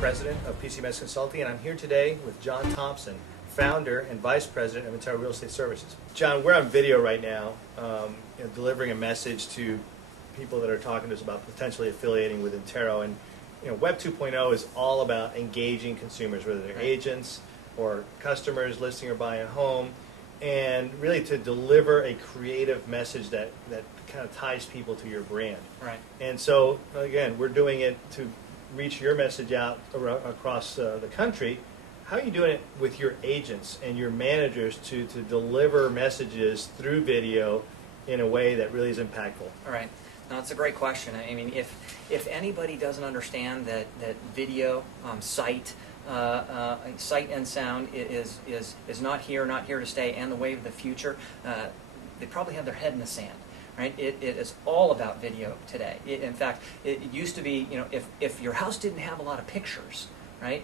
President of PCMS Consulting, and I'm here today with John Thompson, Founder and Vice President of Intero Real Estate Services. John, we're on video right now, delivering a message to people that are talking to us about potentially affiliating with Intero. And Web 2.0 is all about engaging consumers, whether they're agents or customers listing or buying a home, and really to deliver a creative message that kind of ties people to your brand. Right. And so, again, we're doing it to reach your message out across the country. How are you doing it with your agents and your managers to deliver messages through video in a way that really is impactful? All right. No, it's a great question. I mean, if anybody doesn't understand that video, sight and sound is not here to stay, and the wave of the future, they probably have their head in the sand. Right? It is all about video today. In fact, it used to be, if your house didn't have a lot of pictures, right,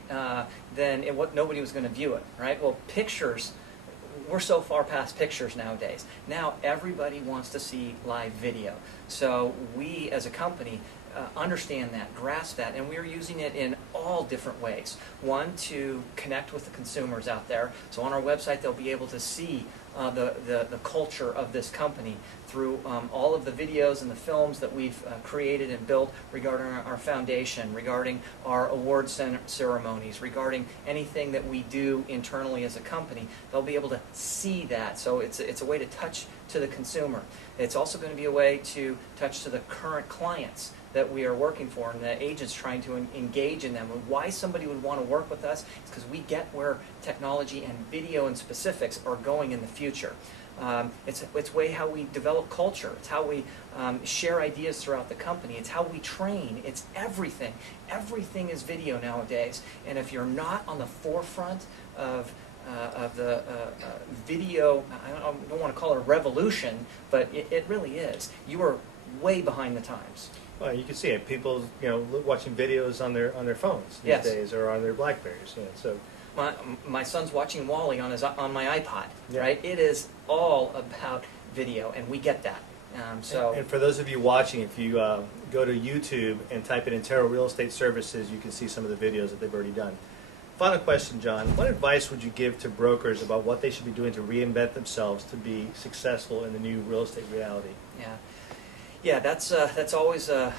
then nobody was going to view it, right? Well, pictures, we're so far past pictures nowadays. Now everybody wants to see live video. So we, as a company, understand that, grasp that, and we're using it in all different ways. One, to connect with the consumers out there. So on our website, they'll be able to see the culture of this company through all of the videos and the films that we've created and built regarding our foundation, regarding our award ceremonies, regarding anything that we do internally as a company. They'll be able to see that. So it's a way to touch to the consumer. It's also going to be a way to touch to the current clients that we are working for, and the agents trying to engage in them. And why somebody would want to work with us is because we get where technology and video and specifics are going in the future. It's way how we develop culture. It's how we share ideas throughout the company. It's how we train. It's everything. Everything is video nowadays. And if you're not on the forefront of the video, I don't want to call it a revolution, but it really is. You are way behind the times. Well, you can see it. People, watching videos on their phones these days, or on their Blackberries. So my son's watching Wall-E on my iPod. Right? It is all about video, and we get that. And for those of you watching, if you go to YouTube and type in Intero Real Estate Services, you can see some of the videos that they've already done. Final question, John. What advice would you give to brokers about what they should be doing to reinvent themselves to be successful in the new real estate reality? Yeah, that's always a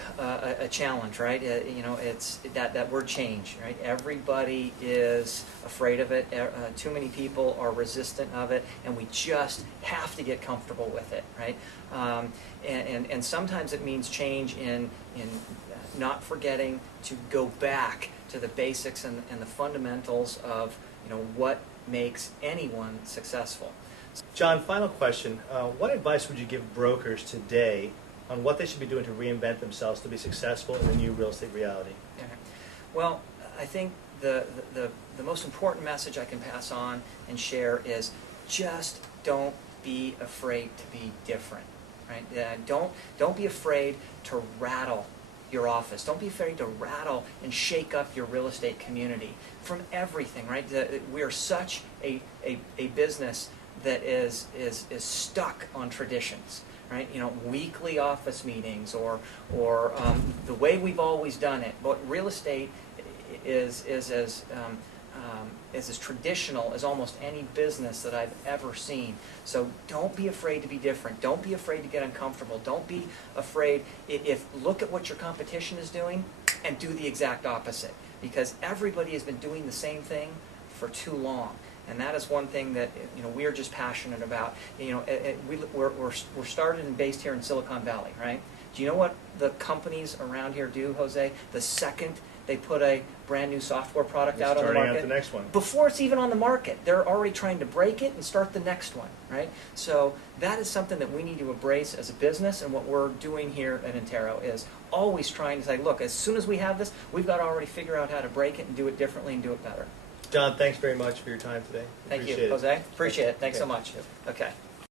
challenge, right? It's that word change, right? Everybody is afraid of it. Too many people are resistant of it, and we just have to get comfortable with it, right? And sometimes it means change in not forgetting to go back to the basics and the fundamentals of what makes anyone successful. John, final question. What advice would you give brokers today on what they should be doing to reinvent themselves to be successful in the new real estate reality? Well, I think the most important message I can pass on and share is just don't be afraid to be different, right? Don't be afraid to rattle your office. Don't be afraid to rattle and shake up your real estate community from everything, right? We are such a business that is stuck on traditions. Right, weekly office meetings or the way we've always done it. But real estate is as traditional as almost any business that I've ever seen. So don't be afraid to be different. Don't be afraid to get uncomfortable. Don't be afraid. Look at what your competition is doing and do the exact opposite, because everybody has been doing the same thing for too long. And that is one thing that we're just passionate about. We're started and based here in Silicon Valley, right? Do you know what the companies around here do, Jose? The second they put a brand new software product out on the market, out the next one. Before it's even on the market, they're already trying to break it and start the next one, right? So that is something that we need to embrace as a business, and what we're doing here at Intero is always trying to say, look, as soon as we have this, we've got to already figure out how to break it and do it differently and do it better. John, thanks very much for your time today. Thank you, Jose. Appreciate it. Thanks so much. Okay.